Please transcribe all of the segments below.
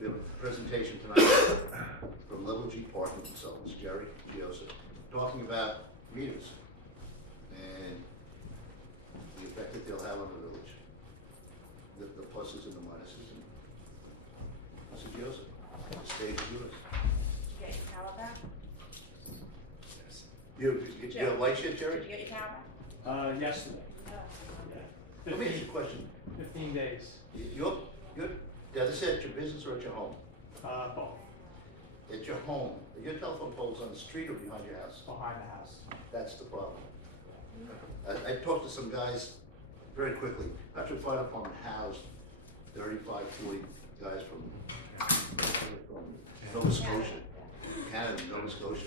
We have a presentation tonight from Level G Parking Consultants, Jerry and Joseph, talking about meters and the effect that they'll have on the village, the pluses and the minuses. And Mr. Joseph, the stage is yours. Did you get your towel back? Yes. You have lights yet, Jerry? Did you get your towel back? Yesterday. No. Yeah. Let me ask you a question. 15 days. You're, does this at your business or at your home? Both. At your home, are your telephone poles on the street or behind your house? Behind the house. That's the problem. I talked to some guys very quickly. After Fire Department housed 35, 40 guys from Nova Scotia, Canada, Nova Scotia.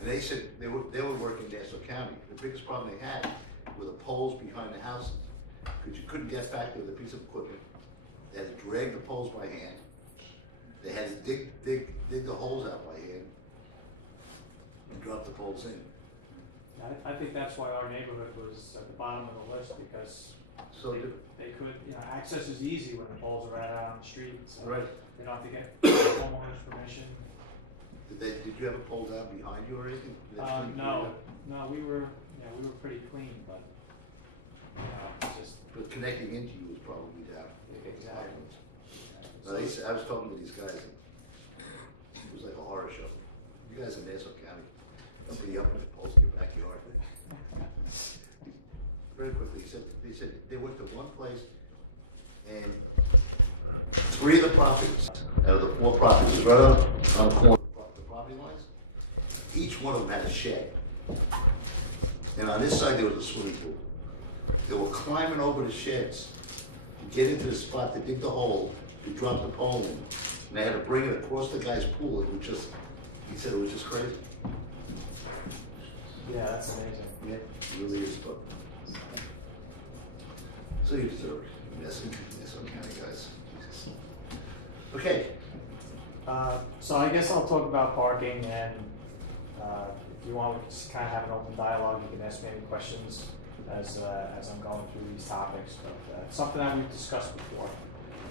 And they said they were working in Nassau County. The biggest problem they had were the poles behind the houses, because you couldn't get back there with a piece of equipment. They had to drag the poles by hand. They had to dig the holes out by hand and drop the poles in. I think that's why our neighborhood was at the bottom of the list, because they could, access is easy when the poles are out on the street. So right. They don't have to get homeowner's permission. Did you have a pole down behind you or anything? No, we were pretty clean, but it's just. But connecting into you was probably down. Exactly. I was talking to these guys, and it was like a horror show. You guys in Nassau County, don't be up with the poles in your backyard. Very quickly, they said they went to one place, and 3 of the properties, out of the 4 properties, right on the corner of the property lines, each one of them had a shed. And on this side, there was a swimming pool. They were climbing over the sheds to get into the spot to dig the hole, to drop the pole in. And they had to bring it across the guy's pool. It was just, he said it was just crazy. Yeah, that's amazing. Yeah, it really is. But so you deserve it. Nassau County guys. Jesus. Okay. So I guess I'll talk about parking, and if you want to just kind of have an open dialogue, you can ask me any questions as I'm going through these topics. But it's something that we've discussed before,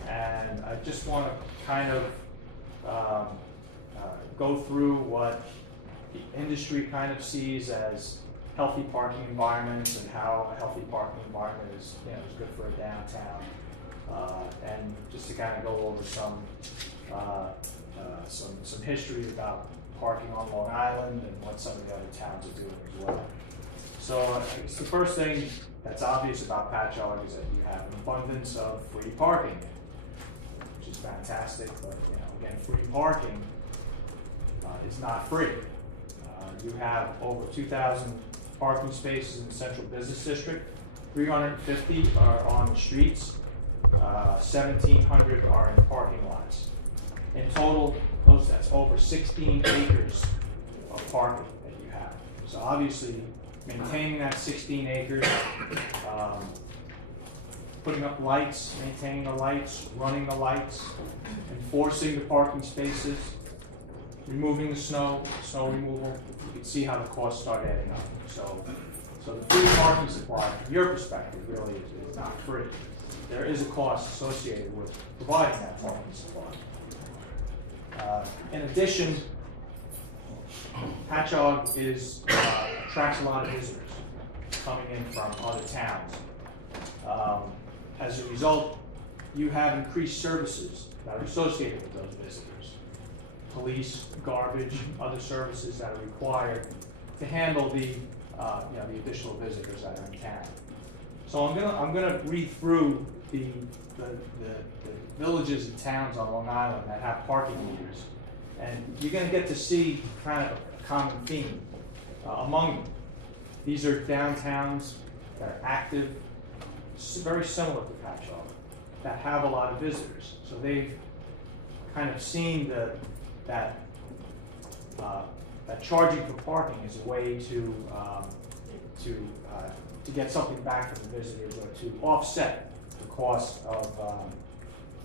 and I just want to kind of go through what the industry kind of sees as healthy parking environments, and how a healthy parking environment is good for a downtown, and just to kind of go over some history about parking on Long Island and what some of the other towns are doing as well. So I guess the first thing that's obvious about Patchogue is that you have an abundance of free parking, which is fantastic. But again, free parking is not free. You have over 2,000 parking spaces in the Central Business District. 350 are on the streets. 1,700 are in parking lots. In total, that's over 16 acres of parking that you have. So obviously, maintaining that 16 acres, putting up lights, maintaining the lights, running the lights, enforcing the parking spaces, removing the snow removal, you can see how the costs start adding up. So the free parking supply, from your perspective, really is not free. There is a cost associated with providing that parking supply. In addition, Patchogue attracts a lot of visitors coming in from other towns. As a result, you have increased services that are associated with those visitors. Police, garbage, other services that are required to handle the additional visitors that are in town. So I'm gonna read through the villages and towns on Long Island that have parking meters, and you're gonna get to see kind of a common theme among them. These are downtowns that are active, very similar to Patchogue, that have a lot of visitors. So they've kind of seen that charging for parking is a way to get something back from the visitors, or to offset the cost of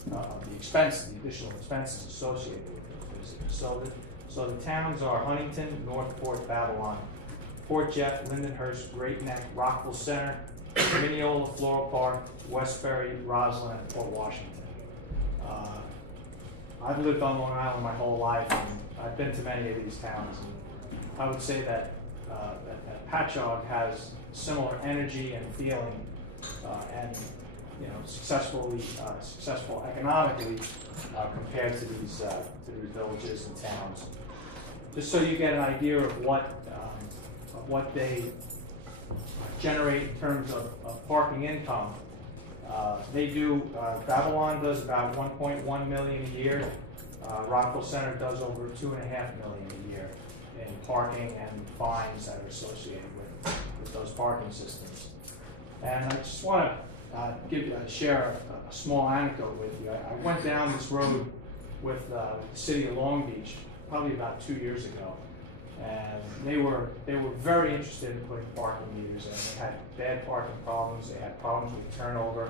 the expenses, the additional expenses associated with those visitors. So the towns are Huntington, Northport, Babylon, Port Jeff, Lindenhurst, Great Neck, Rockville Center, Mineola, Floral Park, Westbury, Roslyn, and Port Washington. I've lived on Long Island my whole life, and I've been to many of these towns, and I would say that that Patchogue has similar energy and feeling, and successful economically compared to these villages and towns. Just so you get an idea of what they generate in terms of parking income. They do, Babylon does about 1.1 million a year. Rockville Center does over 2.5 million a year in parking and fines that are associated with those parking systems. And I just want to share a small anecdote with you. I went down this road with the city of Long Beach probably about 2 years ago, and they were very interested in putting parking meters in. They had bad parking problems. They had problems with turnover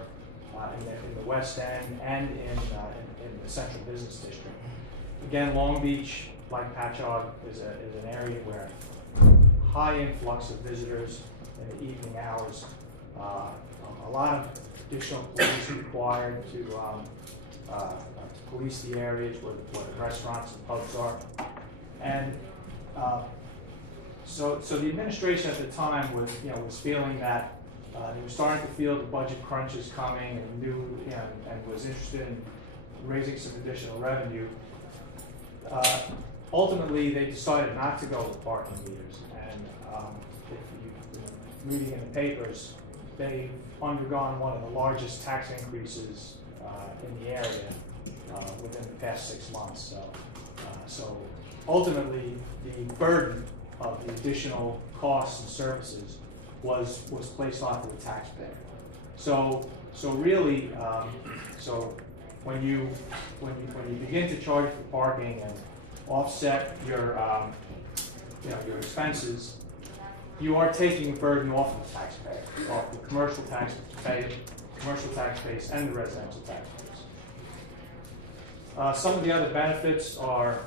in the West End and in the Central Business District. Again, Long Beach, like Patchogue, is an area where high influx of visitors in the evening hours. A lot of additional police required to police the areas where the restaurants and pubs are. And so the administration at the time was feeling that they were starting to feel the budget crunches coming, and knew and was interested in raising some additional revenue. Ultimately, they decided not to go with parking meters, and if you reading in the papers, they've undergone one of the largest tax increases in the area within the past 6 months. So ultimately, the burden of the additional costs and services was placed onto the taxpayer. So really, when you begin to charge for parking and offset your expenses, you are taking a burden off of the taxpayer, off the commercial tax base, and the residential tax base. Some of the other benefits are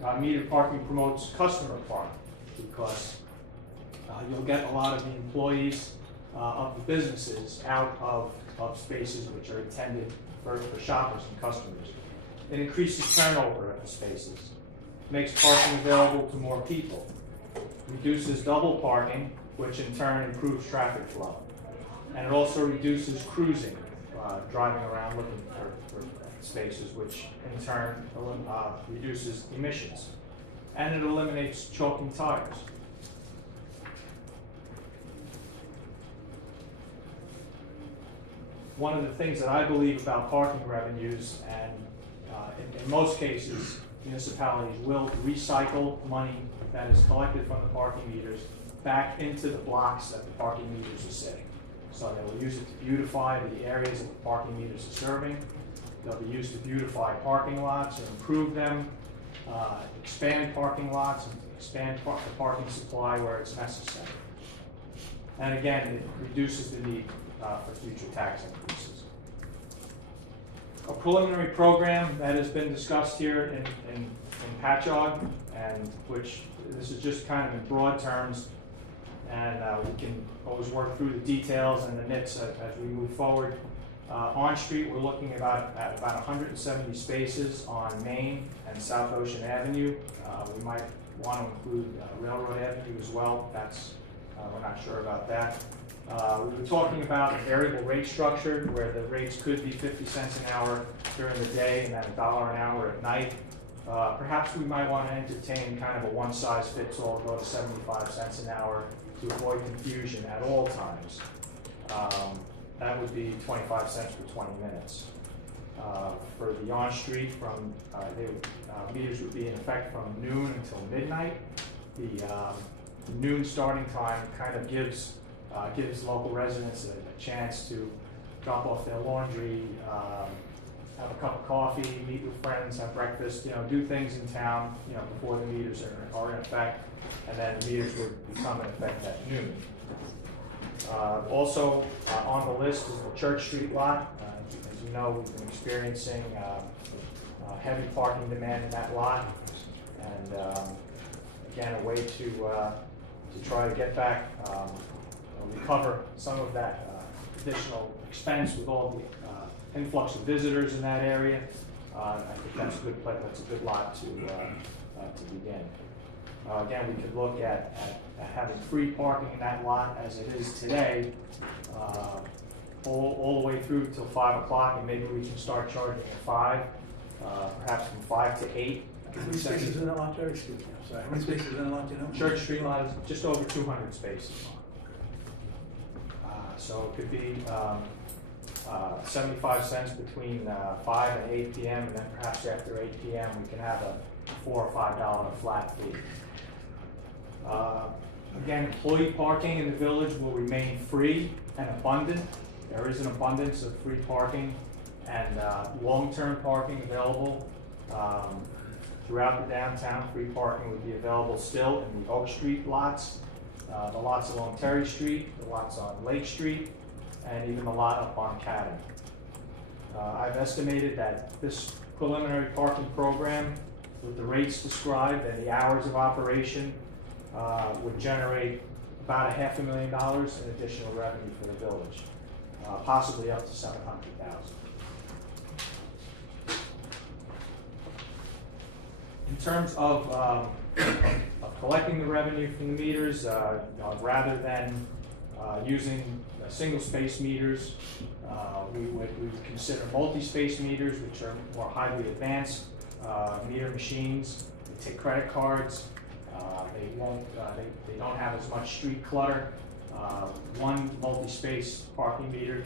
metered parking promotes customer parking, because you'll get a lot of the employees of the businesses out of spaces which are intended for shoppers and customers. It increases turnover of the spaces, makes parking available to more people, reduces double parking, which in turn improves traffic flow. And it also reduces cruising, driving around looking for spaces, which in turn reduces emissions. And it eliminates choking tires. One of the things that I believe about parking revenues, and in most cases, municipalities will recycle money that is collected from the parking meters back into the blocks that the parking meters are sitting. So they will use it to beautify the areas that the parking meters are serving. They'll be used to beautify parking lots and improve them, expand parking lots, and expand the parking supply where it's necessary. And again, it reduces the need for future tax increases. A preliminary program that has been discussed here in Patchogue, and which this is just kind of in broad terms, and we can always work through the details and the nits as we move forward. On street, we're looking at about 170 spaces on Main and South Ocean Avenue. We might want to include Railroad Avenue as well. We're not sure about that. We were talking about a variable rate structure where the rates could be 50 cents an hour during the day and then $1 an hour at night. Perhaps we might want to entertain kind of a one-size-fits-all, go to 75 cents an hour to avoid confusion at all times. That would be 25 cents for 20 minutes. For the on-street, meters would be in effect from noon until midnight. The noon starting time kind of gives local residents a chance to drop off their laundry, have a cup of coffee, meet with friends, have breakfast, do things in town, before the meters are in effect, and then the meters would become in effect at noon. Also on the list is the Church Street lot. As you know, we've been experiencing heavy parking demand in that lot, and again, a way to try to get back, recover some of that additional expense with all the influx of visitors in that area. I think that's a good play. That's a good lot to begin. Again, we could look at having free parking in that lot as it is today, all the way through till 5 o'clock, and maybe we can start charging at 5, perhaps from 5 to 8. How many spaces in that lot, Jerry? Excuse me, I'm sorry. How many spaces in that lot, do you know? Church Street lot is just over 200 spaces. So it could be 75 cents between 5 and 8 p.m. and then perhaps after 8 p.m. we can have a $4 or $5 flat fee. Again, employee parking in the village will remain free and abundant. There is an abundance of free parking and long-term parking available throughout the downtown. Free parking would be available still in the Oak Street lots, the lots along Terry Street, the lots on Lake Street, and even the lot up on Cadden. I've estimated that this preliminary parking program, with the rates described and the hours of operation, would generate about $500,000 in additional revenue for the village, possibly up to $700,000. In terms of collecting the revenue from the meters, rather than using single-space meters, we would consider multi-space meters, which are more highly advanced meter machines. They take credit cards. They don't have as much street clutter. One multi-space parking meter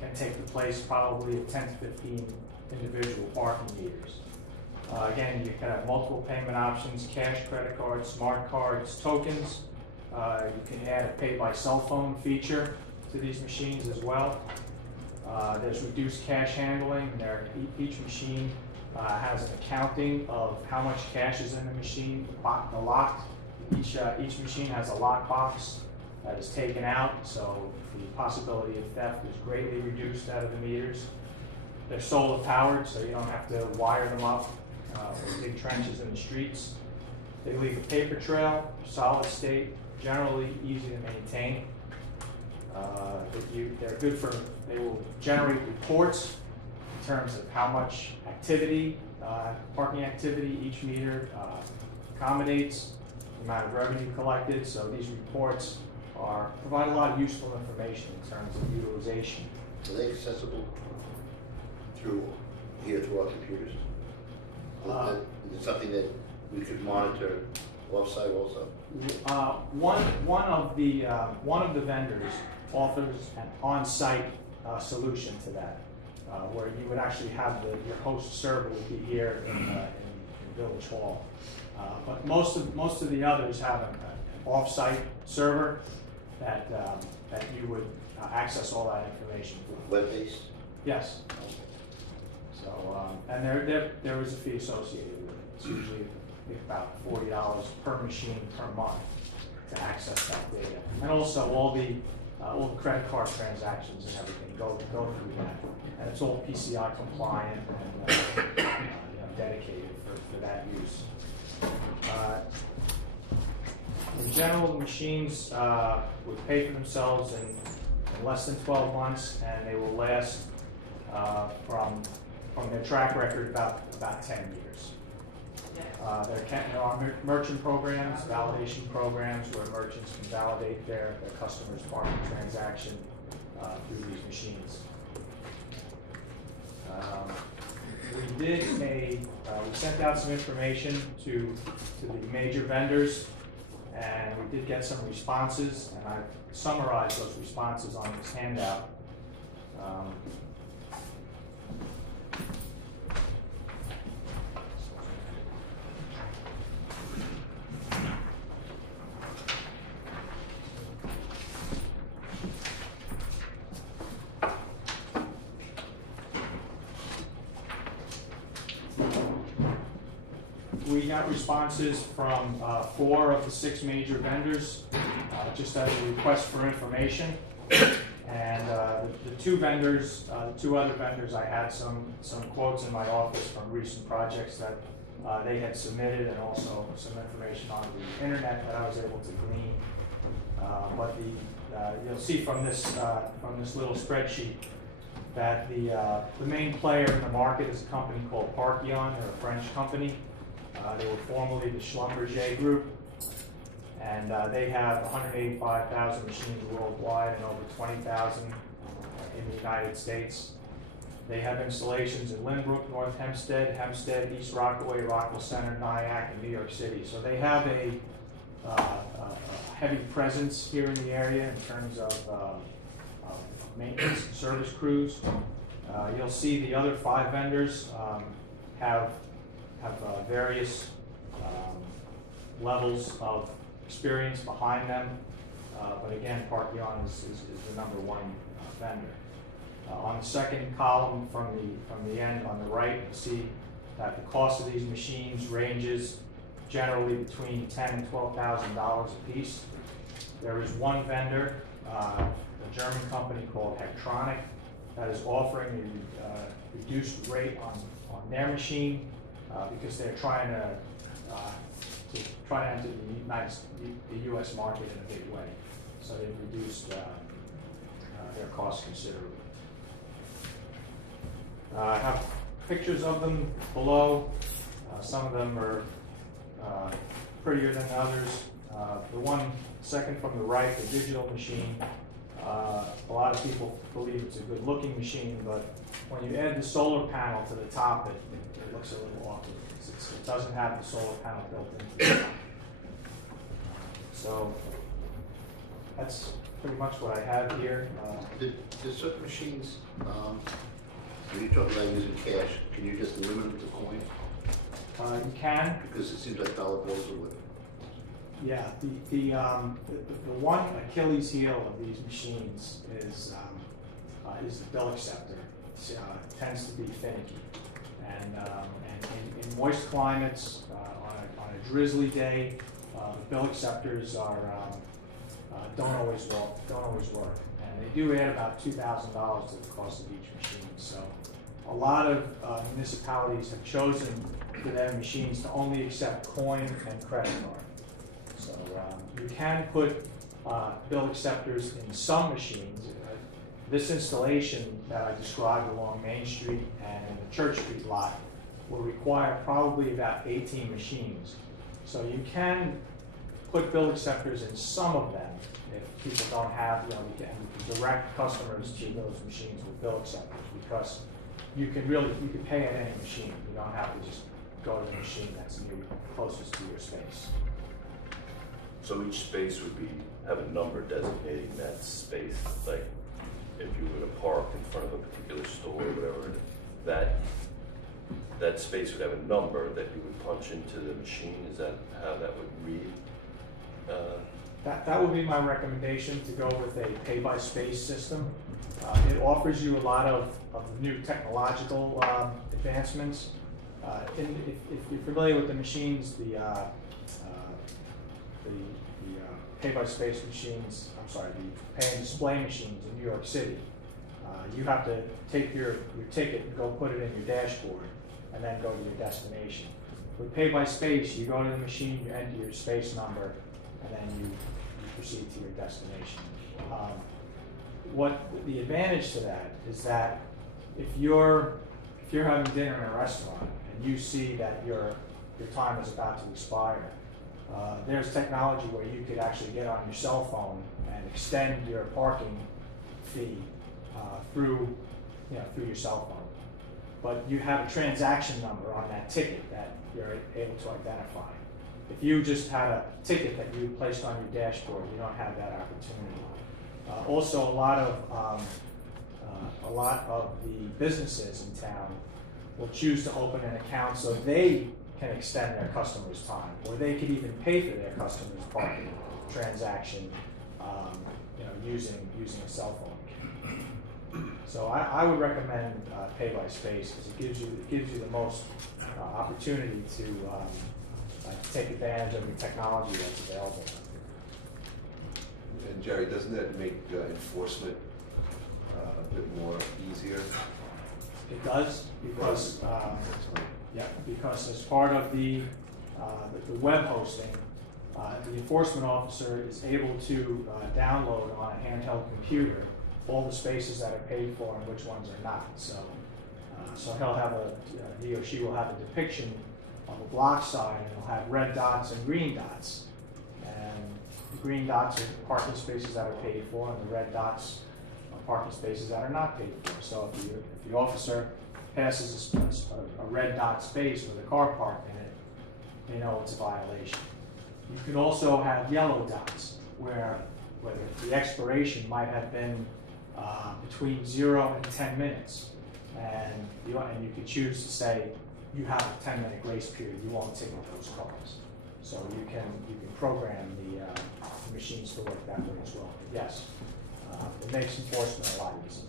can take the place probably of 10 to 15 individual parking meters. Again, you can have multiple payment options: cash, credit cards, smart cards, tokens. You can add a pay by cell phone feature to these machines as well. There's reduced cash handling. Each machine has an accounting of how much cash is in the machine. The lock. Each machine has a lock box that is taken out, so the possibility of theft is greatly reduced out of the meters. They're solar powered, so you don't have to wire them up with big trenches in the streets. They leave a paper trail, solid state, generally easy to maintain. They're good for, they will generate reports in terms of how much activity, parking activity each meter accommodates, the amount of revenue collected. So these reports provide a lot of useful information in terms of utilization. Are they accessible through our computers? Is it something that we could monitor off-site also? One of the vendors offers an on-site solution to that, where you would actually have your host server would be here in Village Hall. But most of the others have an off-site server that you would access all that information from. Web-based? Yes. So and there is a fee associated with it. It's usually about $40 per machine per month to access that data, and also all the credit card transactions and everything go through that, and it's all PCI compliant and dedicated for that use. In general, the machines would pay for themselves in less than 12 months, and they will last from their track record about 10 years. There are merchant programs, validation programs, where merchants can validate their customers' parking transaction through these machines. We sent out some information to the major vendors, and we did get some responses, and I've summarized those responses on this handout. We got responses from 4 of the 6 major vendors, just as a request for information. And the 2 vendors, the 2 other vendors, I had some quotes in my office from recent projects that they had submitted, and also some information on the internet that I was able to glean. But you'll see from this little spreadsheet that the main player in the market is a company called Patchogue. They're a French company. They were formerly the Schlumberger Group, and they have 185,000 machines worldwide and over 20,000 in the United States. They have installations in Lynbrook, North Hempstead, East Rockaway, Rockville Center, Nyack, and New York City. So they have a heavy presence here in the area in terms of maintenance and service crews. You'll see the other 5 vendors have various levels of experience behind them, but again, Patchogue is the #1 vendor. On the second column from the end on the right, you'll see that the cost of these machines ranges generally between $10,000 and $12,000 a piece. There is one vendor, a German company called Hectronic, that is offering a reduced rate on their machine because they're trying to enter the U.S. market in a big way. So they've reduced their costs considerably. I have pictures of them below. Some of them are prettier than others. The one second from the right, the digital machine, a lot of people believe it's a good looking machine, but when you add the solar panel to the top, it looks a little awkward. It doesn't have the solar panel built into it. So that's pretty much what I have here. Did certain machines, when you talk about using cash, can you just limit it to coin? You can. Because it seems like dollar bills are what. Yeah, the one Achilles heel of these machines is the bill acceptor. It tends to be finicky, and in moist climates, on a drizzly day, the bill acceptors don't always work, and they do add about $2,000 to the cost of each machine. So a lot of municipalities have chosen for their machines to only accept coin and credit card. So you can put bill acceptors in some machines. This installation that I described along Main Street and in the Church Street lot will require probably about 18 machines. So you can put bill acceptors in some of them if people don't have, you can direct customers to those machines with bill acceptors, because you can pay at any machine. You don't have to just go to the machine that's closest to your space. So each space would have a number designating that space. Like if you were to park in front of a particular store or whatever, that space would have a number that you would punch into the machine. Is that how that would read? That would be my recommendation, to go with a pay-by-space system. It offers you a lot of new technological advancements. If you're familiar with the machines, the pay-by-space machines, the pay and display machines in New York City, you have to take your ticket and go put it in your dashboard and then go to your destination. With pay-by-space, you go to the machine, you enter your space number, and then you proceed to your destination. What the advantage to that is that if you're having dinner in a restaurant and you see that your time is about to expire, there's technology where you could actually get on your cell phone and extend your parking fee through your cell phone. But you have a transaction number on that ticket that you're able to identify. If you just had a ticket that you placed on your dashboard, you don't have that opportunity. Also, a lot of the businesses in town will choose to open an account so they can extend their customers' time, or they could even pay for their customers' parking transaction, using a cell phone. So I would recommend pay-by-space, because it gives you the most opportunity to take advantage of the technology that's available. And Jerry, doesn't that make enforcement a bit more easier? It does, because because as part of the web hosting, the enforcement officer is able to download on a handheld computer all the spaces that are paid for and which ones are not. So, so he'll have he or she will have a depiction of a block sign, and it'll have red dots and green dots. And the green dots are parking spaces that are paid for, and the red dots are parking spaces that are not paid for. So if the officer passes a red dot space with a car parked in it, they know it's a violation. You can also have yellow dots where the expiration might have been between 0 and 10 minutes. And you can choose to say you have a 10-minute grace period, you won't ticket those cars. So you can program the machines to work that way as well. But yes, it makes enforcement a lot easier.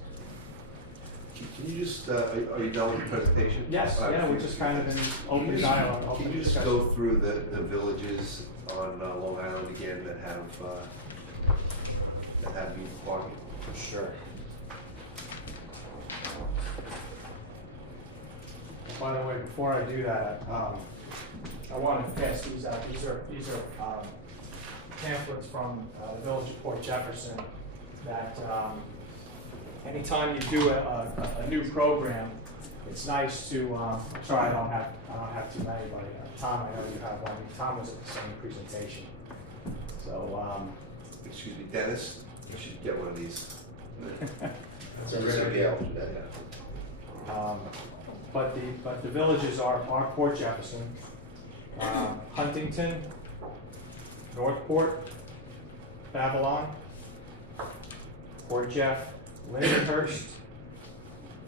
Can you just, are you done with the presentation? Yes, yeah, we're just kind of in open dialogue, open Can you just discussion. go through the villages on Long Island again that have new parking? Sure. By the way, before I do that, I want to pass these out. These are pamphlets from the Village of Port Jefferson that anytime you do a new program, it's nice to. Sorry, I don't have too many, but Tom, I know you have one. Tom was at the same presentation. So. Excuse me, Dennis, you should get one of these. So there's a gale for that, yeah. But the villages are Port Jefferson, Huntington, Northport, Babylon, Port Jeff, Lindenhurst,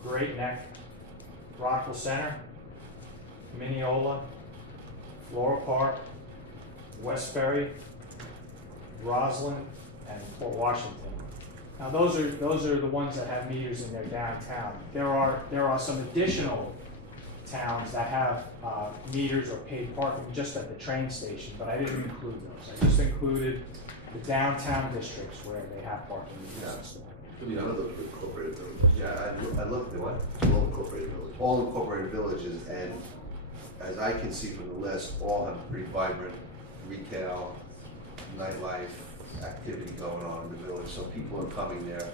Great Neck, Rockville Center, Mineola, Floral Park, Westbury, Roslyn, and Port Washington. Now those are the ones that have meters in their downtown. There are some additional towns that have meters or paid parking just at the train station, but I didn't include those. I just included the downtown districts where they have parking meters installed. None of those were incorporated villages. Yeah, I looked at what? All incorporated villages. All incorporated villages, and as I can see from the list, all have pretty vibrant retail, nightlife activity going on in the village. So people are coming there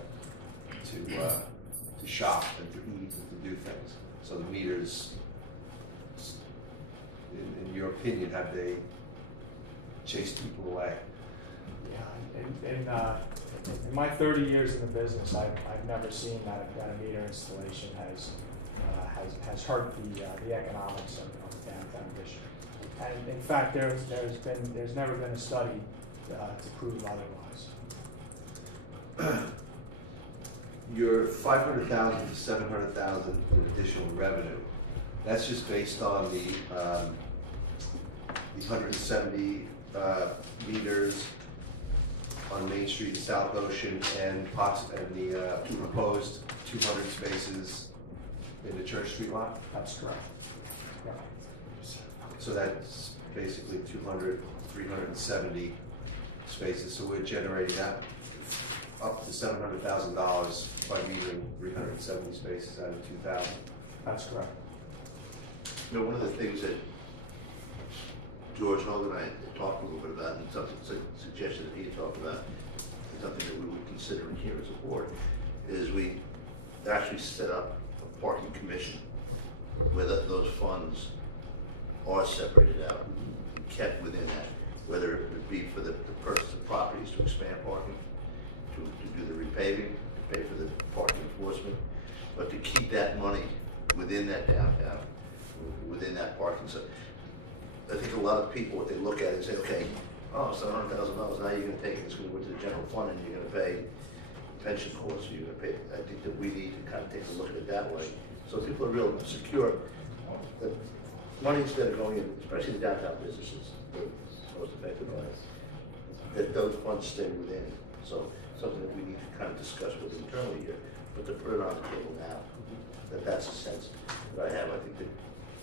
to shop and to eat and to do things. So the meters, in your opinion, have they chased people away? Yeah, in my 30 years in the business, I've never seen that a meter installation has hurt the economics of the downtown district. And in fact, there's never been a study to prove otherwise. Your 500,000 to 700,000 in additional revenue, that's just based on the 170 meters on Main Street in South Ocean and the proposed 200 spaces in the Church Street lot? That's correct. Yeah. So that's basically 200, 370 spaces. So we're generating that up to $700,000 by metering 370 spaces out of 2,000. That's correct. You know, one of the things that George Hogan and I talked a little bit about, and something suggested that he talked about, and something that we would consider here as a board, is we actually set up a parking commission where those funds are separated out and kept within that, whether it would be for the purchase of properties to expand parking, to do the repaving, to pay for the parking enforcement, but to keep that money within that downtown, within that parking. So I think a lot of people, what they look at and say, okay, oh, $700,000, now you're going to take it, it's going to go to the general fund and you're going to pay pension costs, you're going to pay. I think that we need to kind of take a look at it that way. So people are real secure that monies that are going in, especially the downtown businesses, the most affected by it, that those funds stay within. So something that we need to kind of discuss with internally here, but to put it on the table now, that's a sense that I have. I think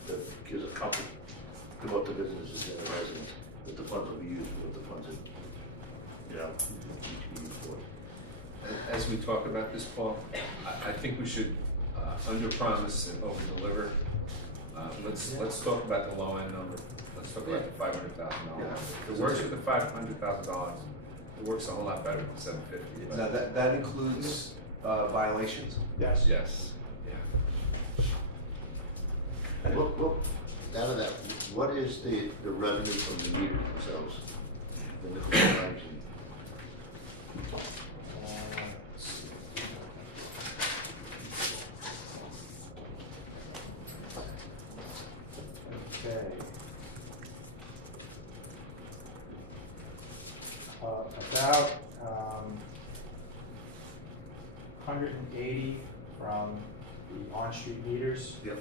that gives a comfort to both the businesses and the residents that the funds will be used for what the funds are, need to be used for. As we talk about this, Paul, I think we should under-promise and over-deliver. Let's talk about the low end number. Let's talk about the $500,000. Yeah. It works with the $500,000. It works a whole lot better than $750. Now that includes violations? Yes. Yes, yeah. What, out of that, what is the revenue from the meters themselves? The nickel lines and- Let's see. Okay. About 180 from the on-street meters. Yep.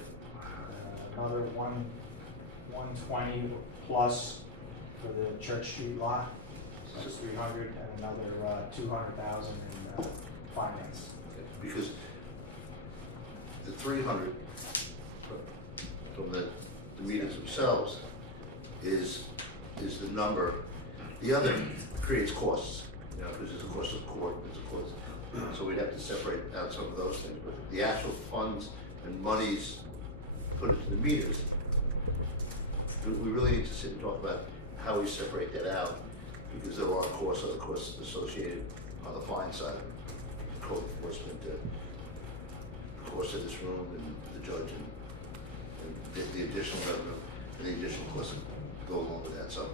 Another 120 plus for the Church Street lot, so 300, and another 200,000 in finance. Because the 300 from the meters themselves is the number. The other creates costs, you know, because there's a cost of court, there's a cost. So we'd have to separate out some of those things, but the actual funds and monies put into the meters, we really need to sit and talk about how we separate that out, because there are costs, other costs associated on the fine side, code enforcement, the cost of this room and the judge and the additional revenue and the additional costs that go along with that, so.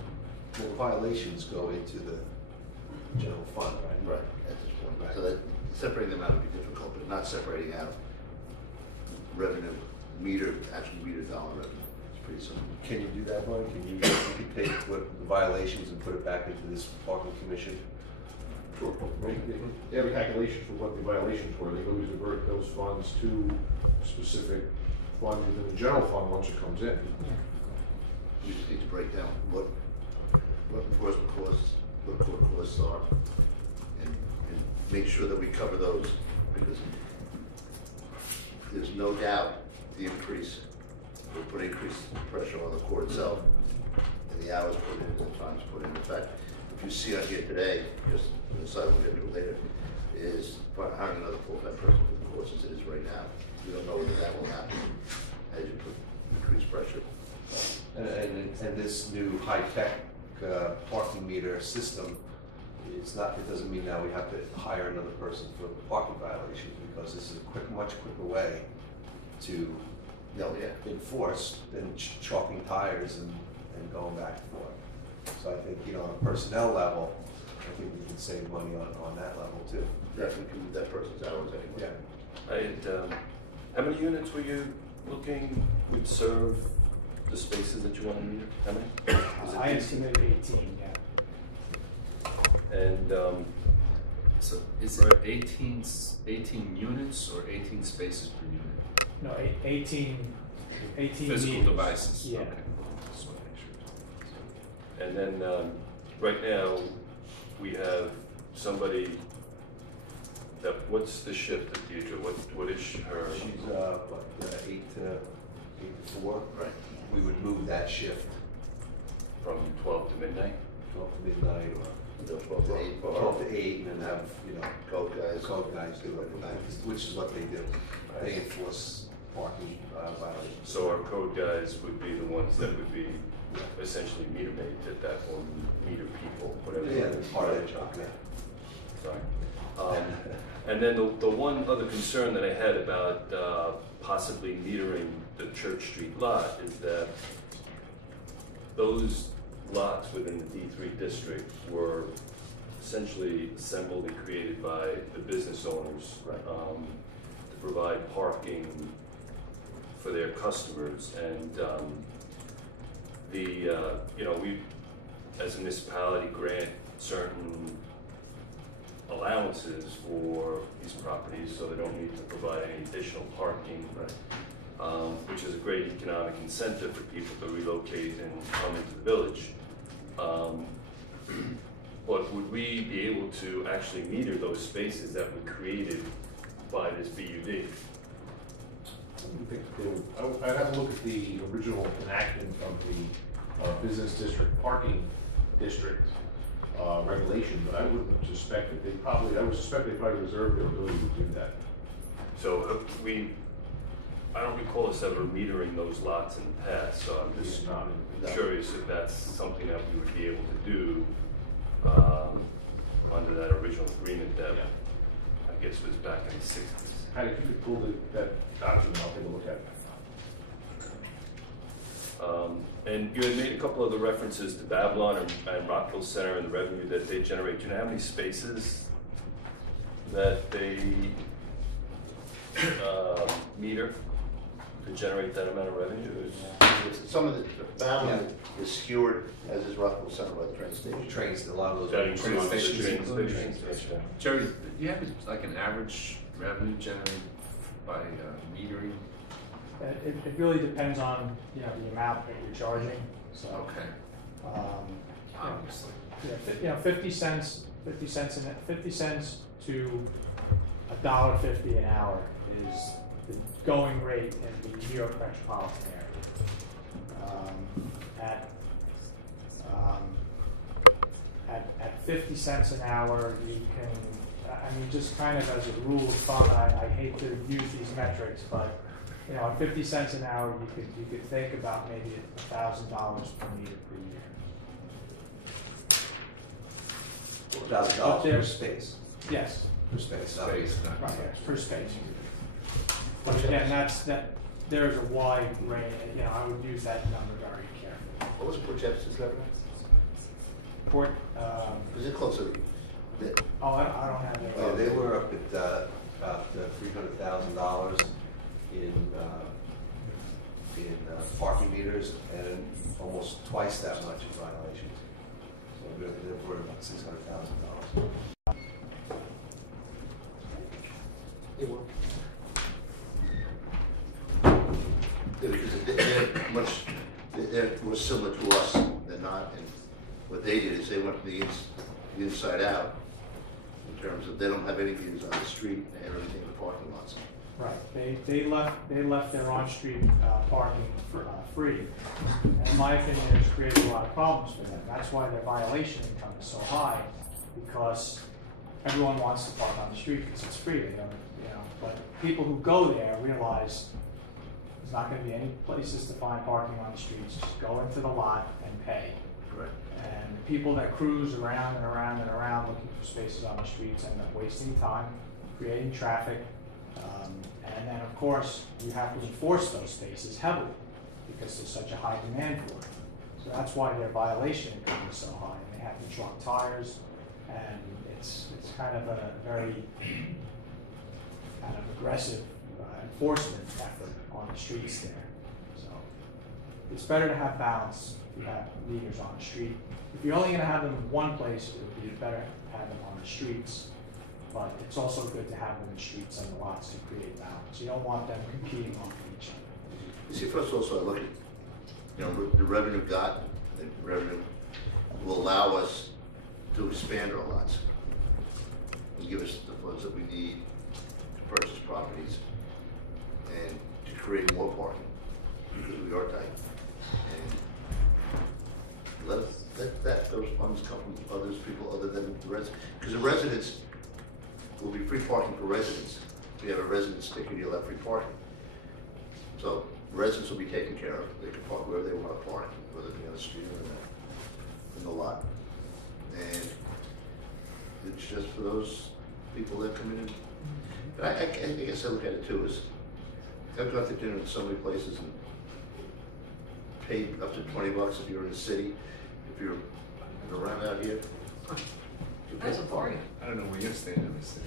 Well, violations go into the general fund, right? At this point, Right. so that, separating them out would be difficult, but not separating out revenue, actual meter dollar revenue, it's pretty simple. Can you do that, Brian? Can you take what the violations and put it back into this parking commission? Sure. They have a calculation for what the violations were, they always divert those funds to specific fund within the general fund once it comes in. We just need to break down what enforcement costs, what court costs are, and make sure that we cover those, because there's no doubt the increase will put increased pressure on the court itself, and the hours put in, the times put in. In fact, if you see on here today, just on the side we'll get to it later, is hiring another full-time person for the courts as it is right now. We don't know whether that will happen as you put increased pressure. And this new high-tech parking meter system, it doesn't mean now we have to hire another person for parking violations, because this is a much quicker way to enforce than chalking tires and going back and forth. So I think, on a personnel level, I think we can save money on that level too. Definitely can move that person's hours anyway. Yeah. How many units were you looking would serve the spaces that you want to meter? How many? Is it I estimated 18, yeah. And So is it 18 units or 18 spaces per unit? No, 18 Physical meters. devices? Yeah. Okay. Just want to make sure. and then right now we have somebody that, what's the shift of Deidre? What is her? She's 8 to 4. Right. We would move that shift From 12 to midnight? 12 to midnight or 12 to 8. 12 to 8, and then have, Code guys. code guys do it at night, which is what they do. They enforce parking violations. So our code guys would be the ones that would be essentially meter maids at that, or meter people, whatever. Yeah, that's part of their job, yeah. Sorry. And then the one other concern that I had about possibly metering the Church Street lot is that those lots within the D3 district were essentially assembled and created by the business owners to provide parking for their customers. And we, as a municipality, grant certain allowances for these properties, so they don't need to provide any additional parking, which is a great economic incentive for people to relocate and come into the village. But would we be able to actually meter those spaces that were created by this BUD? I'd have to look at the original enactment of the business district parking district regulation, but I wouldn't suspect that I would suspect they probably reserve their ability to do that. So I don't recall us ever metering those lots in the past, so I'm just Not curious if that's something that we would be able to do under that original agreement that I guess it was back in the sixties. Patty, if you could pull that document, I'll take a look at it. And you had made a couple other references to Babylon and Rockville Center and the revenue that they generate. Do you know how many spaces that they meter to generate that amount of revenue? Some of the Babylon is skewered, as is Rockville Center by the train station. Trains, a lot of those. That are includes the Train train stations. stations. Jerry, do you have like an average revenue generated by metering? It really depends on, you know, the amount that you're charging, so. Okay, obviously. You know, 50 cents to $1.50 an hour is the going rate in the New York metropolitan area. At 50 cents an hour, you can, I mean, just kind of as a rule of thumb, I hate to use these metrics, but you know, at 50 cents an hour, you could think about maybe $1,000 per meter per year. $1,000 per space. Yes, Per space. not- Space, not- right, yes, per space. But again, there's a wide range, you know, I would use that number very carefully. What was Port Jefferson's revenue? Port, Was it close to the, oh, I don't have that. Yeah, they were up at about $300,000 in parking meters and almost twice that much in violations. So they were about $600,000. it was? Because they're more similar to us than not, and what they did is they went from the inside out, in terms of they don't have any meters on the street, they have everything in the parking lots. Right, they left their on-street parking free. And in my opinion, it's created a lot of problems for them. That's why their violation income is so high, because everyone wants to park on the street because it's free. They don't, you know, but people who go there realize there's not going to be any places to find parking on the streets. Just go into the lot and pay. Correct. And the people that cruise around and around and around looking for spaces on the streets end up wasting time, creating traffic. And then, of course, you have to enforce those spaces heavily because there's such a high demand for it. So that's why their violation income is so high. And they have to drop tires, and it's kind of a very kind of aggressive enforcement effort on the streets there. So it's better to have balance if you have meters on the street. If you're only going to have them in one place, it would be better to have them on the streets. But it's also good to have them in streets and the lots to create balance. You don't want them competing off each other. You see, first also I look at, you know, the revenue the revenue will allow us to expand our lots and give us the funds that we need to purchase properties and to create more parking because we are tight. And let those funds come from others, people other than the residents, because the residents will be free parking for residents. If you have a resident sticker, you'll have free parking. So residents will be taken care of. They can park wherever they want to park, whether it be on the street or in the lot. And it's just for those people that come in. And I guess I look at it too as I've gone to dinner in so many places and paid up to $20 if you're in the city. If you're around out here, you pay some parking. I don't know where you're staying in this city.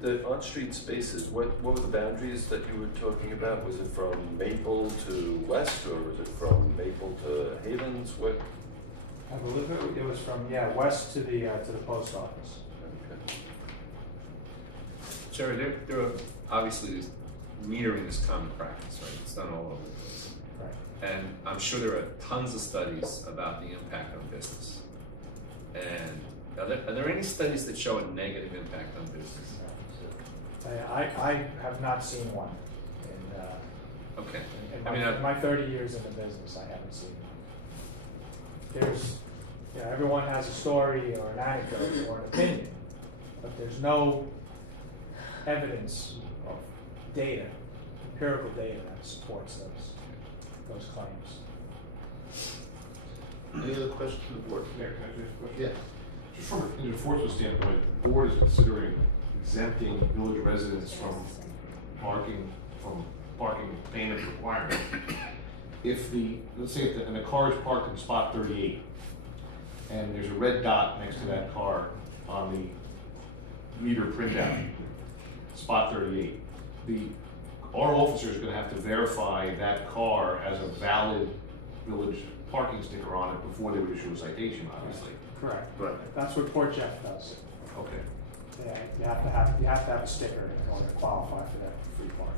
The on-street spaces, what were the boundaries that you were talking about? Was it from Maple to West, or was it from Maple to Havens? What? I believe it was from west to the post office. Okay. Jerry, there are obviously metering is common practice, right? It's done all over the place. Right. And I'm sure there are tons of studies about the impact on business. And are there any studies that show a negative impact on business? I have not seen one. Okay. In my 30 years in the business, I haven't seen one. There's, everyone has a story or an anecdote or an opinion, but there's no evidence of data, empirical data that supports those claims. Any other questions from the board? Yeah, can I ask you a question? Yeah. Just from an enforcement standpoint, the board is considering exempting village residents from parking payment requirement. If let's say and the car is parked in spot 38, and there's a red dot next to that car on the meter printout, spot 38, our officer is gonna have to verify that car has a valid village parking sticker on it before they would issue a citation, obviously. Correct. Right. That's what Port Jeff does. Okay. Yeah, you have to have a sticker in order to qualify for that free parking.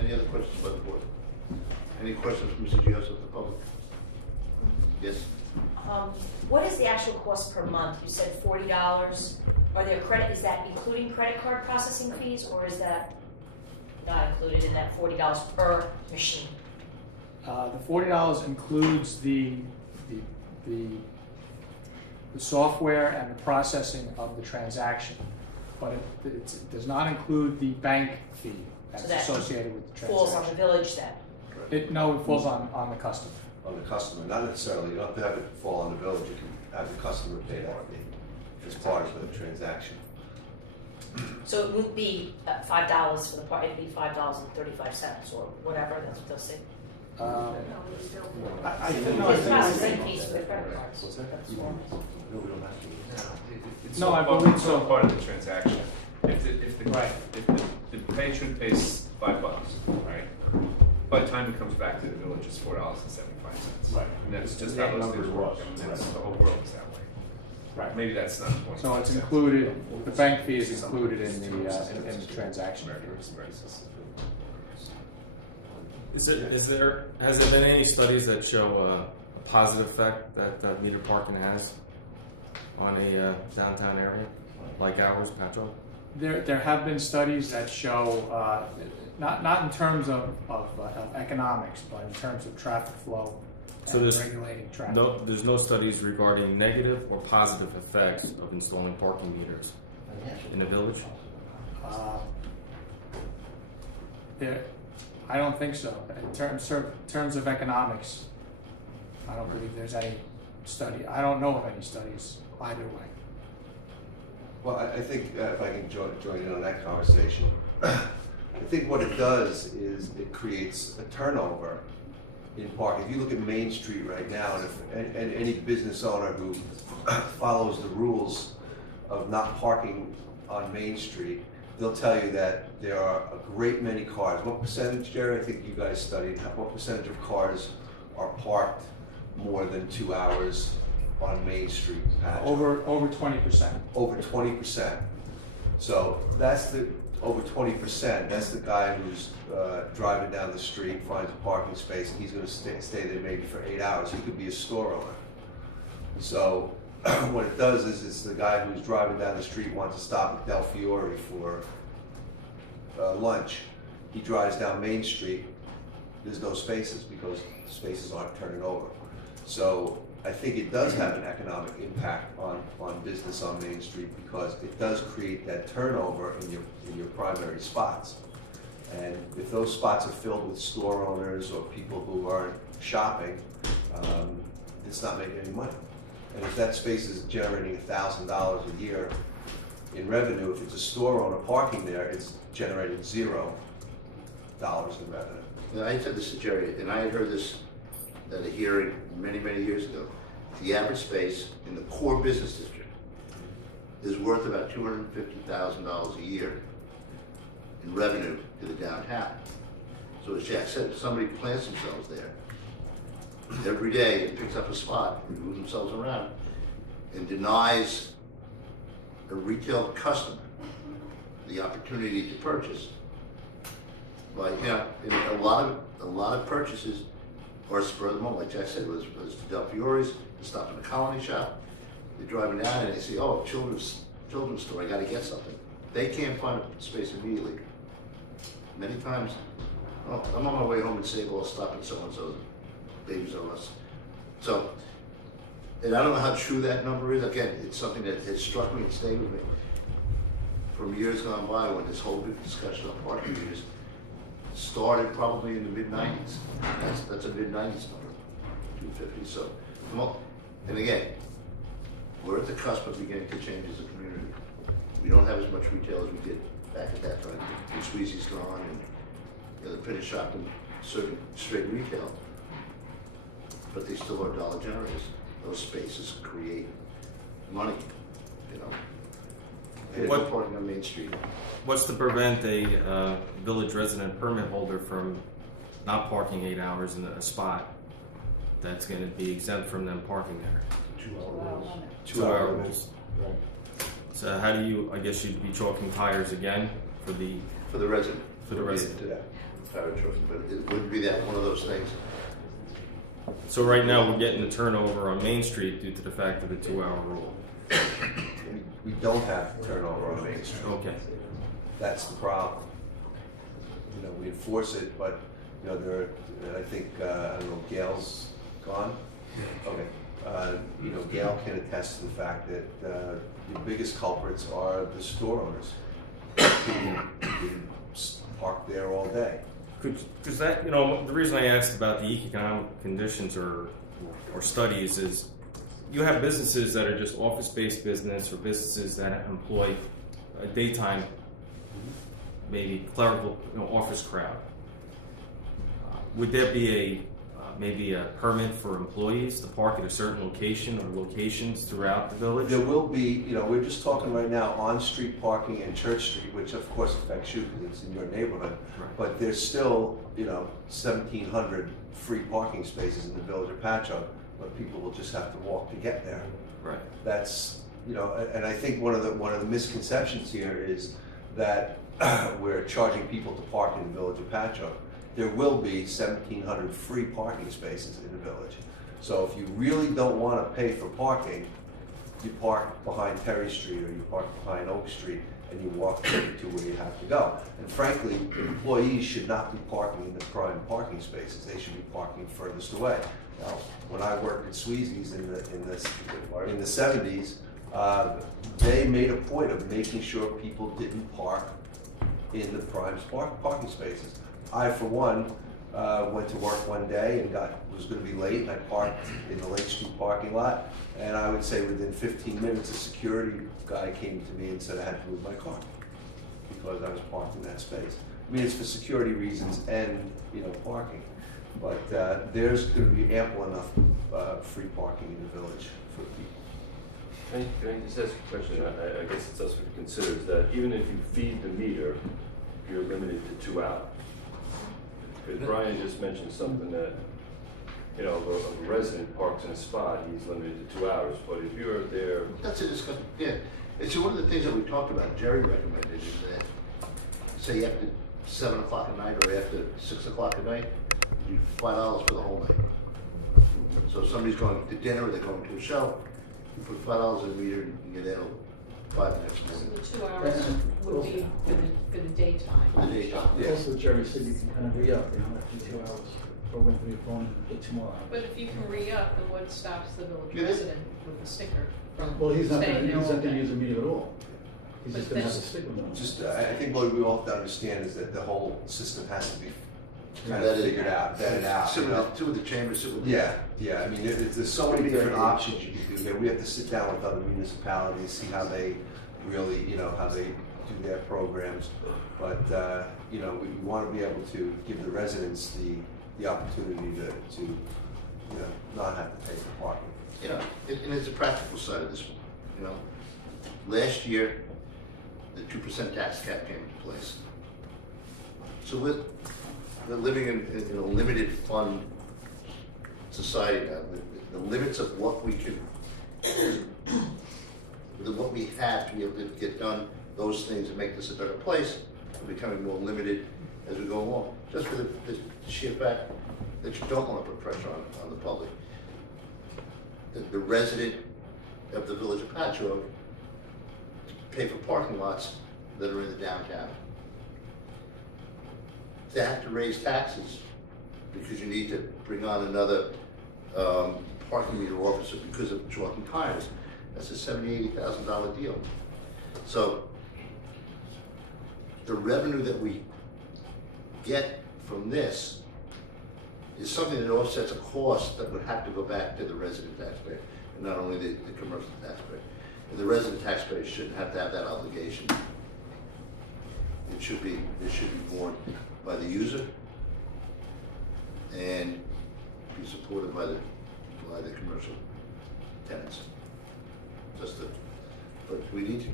Any other questions by the board? Any questions from Mr. Gios of the public? Yes? What is the actual cost per month? You said $40. Are there is that including credit card processing fees, or is that not included in that $40 per machine? The $40 includes the software and the processing of the transaction, but it does not include the bank fee that's So that associated with the transaction. Falls on the village then? It falls on the customer. On the customer, not necessarily, you don't have to have it fall on the village, you can have the customer pay that fee as part of the transaction. So it won't be $5 for the part, it'd be $5.35 or whatever, that's what they'll say. I think It's processing fees for the credit cards. It's No, all I part- believe it's all so. part of the transaction. If Right. the patron pays $5, right? By the time it comes back to the village, it's $4.75. Right. And that's just Yeah, how those numbers things work. work. I mean, that's, the whole world is that way. Right. Maybe that's not 20. So it's included, the bank fee is included in the transaction. Has there been any studies that show a positive effect that meter parking has on a downtown area like ours, Patchogue? There have been studies that show, not in terms of economics, but in terms of traffic flow So and there's regulating traffic. there's no studies regarding negative or positive effects of installing parking meters in the village? I don't think so. In terms of economics, I don't believe there's any study. I don't know of any studies either way. Well, I think if I can join in on that conversation, I think what it does is it creates a turnover in parking. If you look at Main Street right now, and any business owner who follows the rules of not parking on Main Street, they'll tell you that there are a great many cars. What percentage, Jerry? I think you guys studied. What percentage of cars are parked more than 2 hours on Main Street? Over 20%. Over 20%. So that's over 20%. That's the guy who's driving down the street, finds a parking space, and he's going to stay there maybe for 8 hours. He could be a store owner. So what it does is it's the guy who's driving down the street, wants to stop at Del Fiore for lunch. He drives down Main Street. There's no spaces because the spaces aren't turning over. So I think it does have an economic impact on business on Main Street because it does create that turnover in your primary spots. And if those spots are filled with store owners or people who aren't shopping, it's not making any money. And if that space is generating $1,000 a year in revenue, if it's a store owner parking there, it's generating $0 in revenue. Now, I said this to Jerry, and I had heard this at a hearing many, many years ago. The average space in the core business district is worth about $250,000 a year in revenue to the downtown. So as Jack said, if somebody plants themselves there every day and picks up a spot and moves themselves around and denies a retail customer the opportunity to purchase, like, you know, a lot of purchases are spur of the moment, like Jack said, was to Del Fiore's, to stop in a Colony shop. They're driving down and they see, oh, children's store, I gotta get something. They can't find a space immediately. Many times, oh, I'm on my way home in Sable, I'll stop at so-and-so's, babies on us. So, and I don't know how true that number is. Again, it's something that has struck me and stayed with me from years gone by when this whole big discussion of parking meters started probably in the mid-90s. That's a mid-90s number. 250. So, and again, we're at the cusp of beginning to change as a community. We don't have as much retail as we did back at that time. The Squeezy's gone, and the print shop and serving straight retail, but they still are dollar generators. Those spaces create money, you know. And What- parking on Main Street. What's to prevent a village resident permit holder from not parking 8 hours in a spot that's going to be exempt from them parking there? 2 hour rules. 2 hour rules. So how do you? I guess you'd be chalking tires again for the resident. For the resident. Yeah, fire truck, but it wouldn't be that one of those things. So right now we're getting the turnover on Main Street due to the fact of the 2 hour rule. We don't have turnover on Main Street. Okay. That's the problem. You know, we enforce it, but, you know, and I think, I don't know, Gail's gone? Okay. You know, Gail can attest to the fact that the biggest culprits are the store owners who park there all day. Because that, you know, the reason I asked about the economic conditions or studies is you have businesses that are just office-based business or businesses that employ a daytime, maybe clerical, you know, office crowd. Would there be maybe a permit for employees to park at a certain location or locations throughout the village? There will be, you know, we're just talking right now on-street parking and Church Street, which of course affects you because it's in your neighborhood. Right. But there's still, you know, 1,700 free parking spaces in the village of Patchogue, but people will just have to walk to get there. Right. That's, you know, and I think one of the misconceptions here is that we're charging people to park in the village of Patchogue. There will be 1,700 free parking spaces in the village. So if you really don't want to pay for parking, you park behind Terry Street or you park behind Oak Street and you walk to where you have to go. And frankly, employees should not be parking in the prime parking spaces. They should be parking furthest away. Now, when I worked at Sweezy's in the 70s, they made a point of making sure people didn't park in the prime parking spaces. I, for one, went to work one day and was going to be late, and I parked in the Lake Street parking lot, and I would say within 15 minutes, a security guy came to me and said I had to move my car because I was parked in that space. I mean, it's for security reasons and, you know, parking. But there's going to be ample enough free parking in the village for people. Can I just ask a question? I guess it's also to consider is that even if you feed the meter, you're limited to 2 hours. Because Brian just mentioned something that, you know, if a resident parks in a spot, he's limited to 2 hours. But if you're there, That's a discussion. Yeah, it's one of the things that we talked about. Jerry recommended is that, say after 7 o'clock at night or after 6 o'clock at night, you $5 for the whole night. So if somebody's going to dinner or they're going to a show, you put $5 in the meter and you get out 5 the next So morning. the 2 hours would be for the daytime. For the daytime. Yeah. Also, Jerry said you can kind of re-up, you know, after 2 hours, or when your phone, get 2 more hours. But if you can re-up, then what stops the village Yeah. resident with the sticker from Well, he's not staying there all gonna day? use a meter at all. He's just But gonna have to this- stick with them. Just, I think what we all have to understand is that the whole system has to be kind of Vetted. figured out, vetted out. Sit you with know? the, sit with the chambers, sit with the. Yeah. I mean, there's so many different options you can do here. We have to sit down with other municipalities, see how they really, you know, how they do their programs. But, you know, we want to be able to give the residents the opportunity to, you know, not have to pay for parking. You know, and it's a practical side of this one, you know. Last year, the 2% tax cap came into place. So we're living in a limited fund society now. The limits of what we can, what we have to be able to get done, those things that make this a better place, are becoming more limited as we go along. Just for the sheer fact that you don't want to put pressure on the public. The resident of the village of Patchogue pay for parking lots that are in the downtown. They have to raise taxes because you need to bring on another parking meter officer because of chalking tires. That's a $70,000, $80,000 deal. So the revenue that we get from this is something that offsets a cost that would have to go back to the resident taxpayer, and not only the commercial taxpayer. And the resident taxpayer shouldn't have to have that obligation. It should be borne by the user and be supported by the commercial tenants. But we need to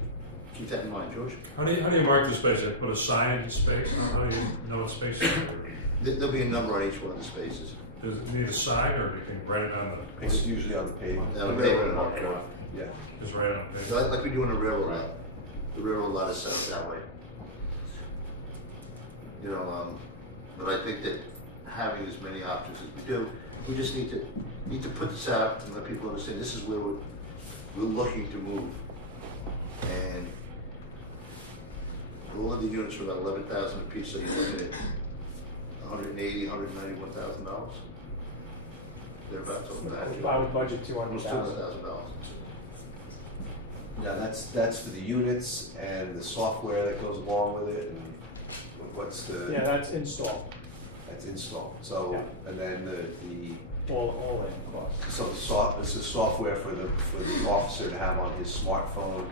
keep that in mind, George. How do you mark the space? Put a sign in the space? How do you know what space it is? There'll be a number on each one of the spaces. Does it need a sign, or you can write it on the It's usually on the pavement. On the pavement. Yeah. just write it on the So page? like we do in a railroad lot. The railroad lot is set up that way. You know, but I think that having as many options as we do, we just need to put this out and let people understand this is where we're looking to move. And all of the units are about 11,000 apiece, so you're looking at $180,000, $191,000. Thereabouts on that. I would budget Almost $200,000. $200,000. Yeah, that's for the units and the software that goes along with it, and what's the? Yeah, that's installed. That's installed. So, Yeah. and then the All in cost. so this is software for the officer to have on his smartphone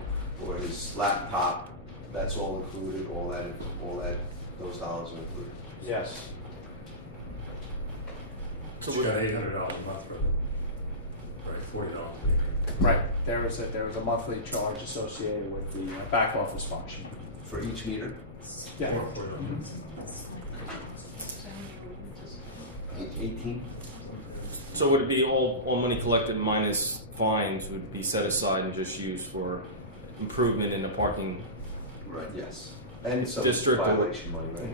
or his laptop. That's all included. All that those dollars are included. Yes. So you got $800 a month for it, right? $40 a year. Right. There was a monthly charge associated with the back office function. For each meter? Yeah. $40. 18? So would it be all money collected minus fines would be set aside and just used for improvement in the parking? Right. Yes. And some District or- violation money, right?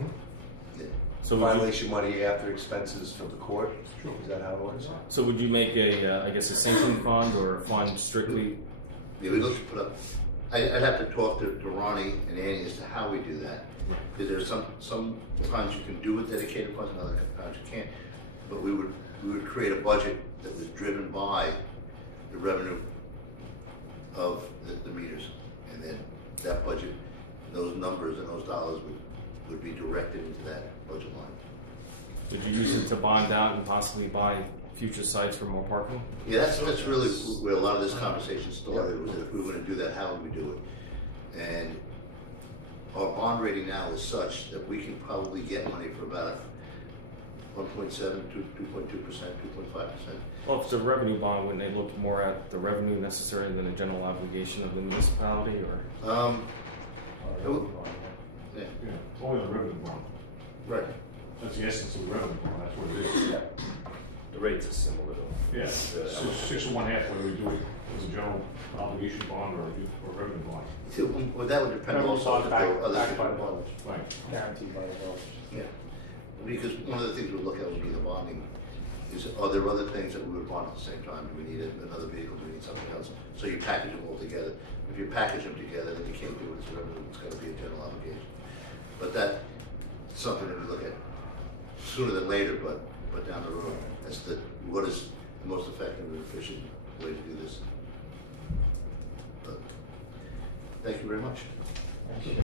Yeah. So would you, Violation money after expenses from the court? Is that how it works? so would you make I guess a sinking fund or a fund strictly? Yeah, we look to put up, I'd have to talk to Ronnie and Annie as to how we do that. Because there's sometimes you can do a dedicated fund and other times you can't. But we would create a budget that was driven by the revenue of the meters. And then that budget, those numbers and those dollars would be directed into that budget line. Would you use it to bond out and possibly buy future sites for more parking? Yeah, that's really where a lot of this conversation started, was that if we were gonna do that, how would we do it? And our bond rating now is such that we can probably get money for about 1.7 to 2.2%, 2.5%. Well, if it's a revenue bond, wouldn't they look more at the revenue necessary than the general obligation of the municipality, or? Yeah, Yeah, only the revenue bond. right. That's the essence of the revenue bond, that's what it is. Yeah. The rates are similar though. Yeah, so 6 and 1/2, whether we do it as a general obligation bond or a revenue bond. See, well, that would depend Revenue also bond if there were backed other by different the bonds. Right. Guaranteed by the village. Yeah, because one of the things we look at would be the bonding. Is, are there other things that we would bond at the same time? Do we need another vehicle? Do we need something else? So you package them all together. If you package them together, then you can't do it as a revenue. It's got to be a general obligation. But that's something that we look at sooner than later, but down the road. That's what is the most effective and efficient way to do this. But thank you very much. Thank you.